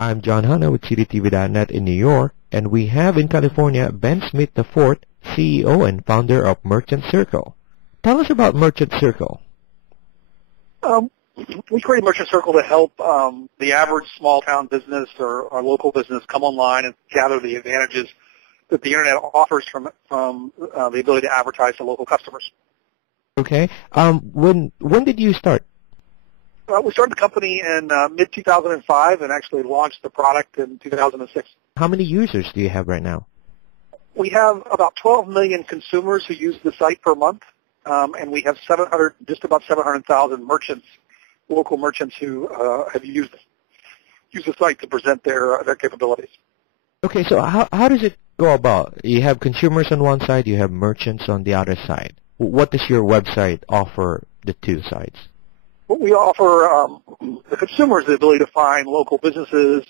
I'm John Hanna with CDTV.net in New York, and we have in California Ben Smith IV, CEO and founder of Merchant Circle. Tell us about Merchant Circle. We created Merchant Circle to help the average small town business or local business come online and gather the advantages that the internet offers from the ability to advertise to local customers. Okay. When did you start? We started the company in mid-2005 and actually launched the product in 2006. How many users do you have right now? We have about 12 million consumers who use the site per month, and we have just about 700,000 merchants, local merchants who have used the site to present their capabilities. Okay, so how does it go about? You have consumers on one side, you have merchants on the other side. What does your website offer the two sides? What we offer the consumers the ability to find local businesses,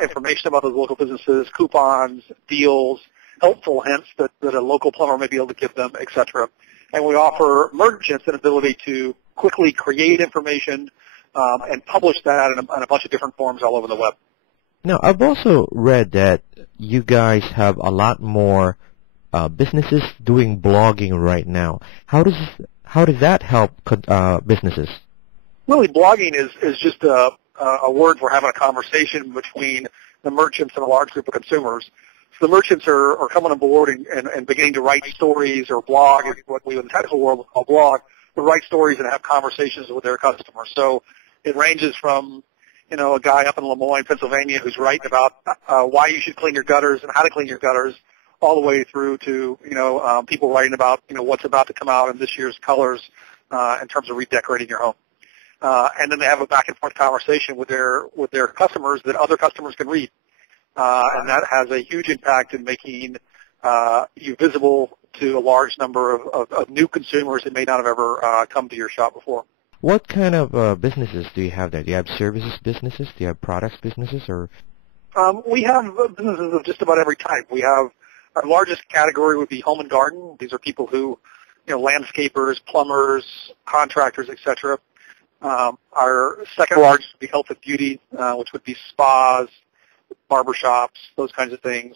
information about those local businesses, coupons, deals, helpful hints that a local plumber may be able to give them, etc. And we offer merchants an ability to quickly create information and publish that in a bunch of different forms all over the web. Now, I've also read that you guys have a lot more businesses doing blogging right now. How does that help businesses? Really, blogging is just a word for having a conversation between the merchants and a large group of consumers. So the merchants are coming on board and beginning to write stories or blog, what we in the technical world would call blog, but write stories and have conversations with their customers. So it ranges from, a guy up in Lemoyne, Pennsylvania who's writing about why you should clean your gutters and how to clean your gutters, all the way through to, people writing about, what's about to come out in this year's colors in terms of redecorating your home. And then they have a back and forth conversation with their customers that other customers can read. And that has a huge impact in making you visible to a large number of new consumers that may not have ever come to your shop before. What kind of businesses do you have there? Do you have services businesses? Do you have products businesses? Or we have businesses of just about every type. We have our largest category would be home and garden. These are people who, landscapers, plumbers, contractors, etc. Our second largest would be health and beauty, which would be spas, barbershops, those kinds of things.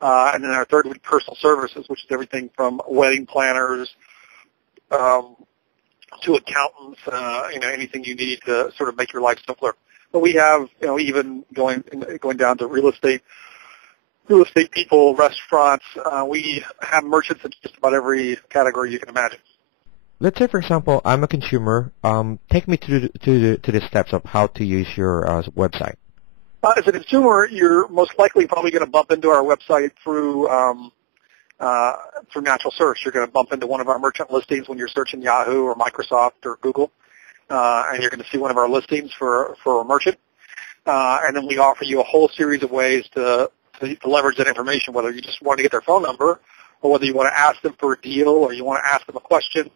And then our third would be personal services, which is everything from wedding planners to accountants, anything you need to sort of make your life simpler. But we have, even going down to real estate people, restaurants. We have merchants in just about every category you can imagine. Let's say, for example, I'm a consumer. Take me to the steps of how to use your website. As a consumer, you're most likely probably going to bump into our website through natural search. You're going to bump into one of our merchant listings when you're searching Yahoo or Microsoft or Google, and you're going to see one of our listings for a merchant. And then we offer you a whole series of ways to leverage that information, whether you just want to get their phone number or whether you want to ask them for a deal or you want to ask them a question.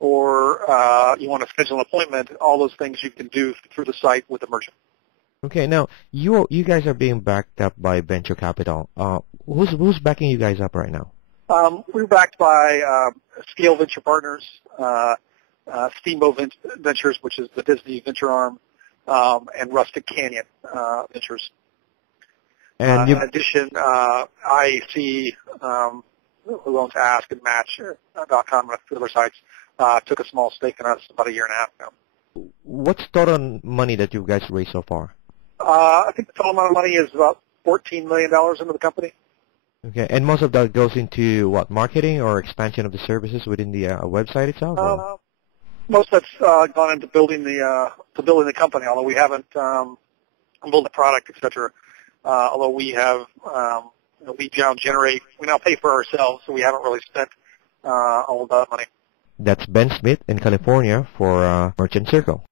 Or you want to schedule an appointment, all those things you can do through the site with the merchant. Okay, now you guys are being backed up by venture capital. Who's backing you guys up right now? We're backed by Scale Venture Partners, Steamboat Ventures, which is the Disney venture arm, and Rustic Canyon Ventures. And in addition, IAC, who owns Ask and Match.com and a few other sites, took a small stake in us about a year and a half ago. What's total money that you guys raised so far? I think the total amount of money is about $14 million into the company. Okay, and most of that goes into what, marketing or expansion of the services within the website itself? Most of that's gone into building the company, although we haven't built the product, etc. Although we have, we now pay for ourselves, so we haven't really spent all of that money. That's Ben Smith in California for Merchant Circle.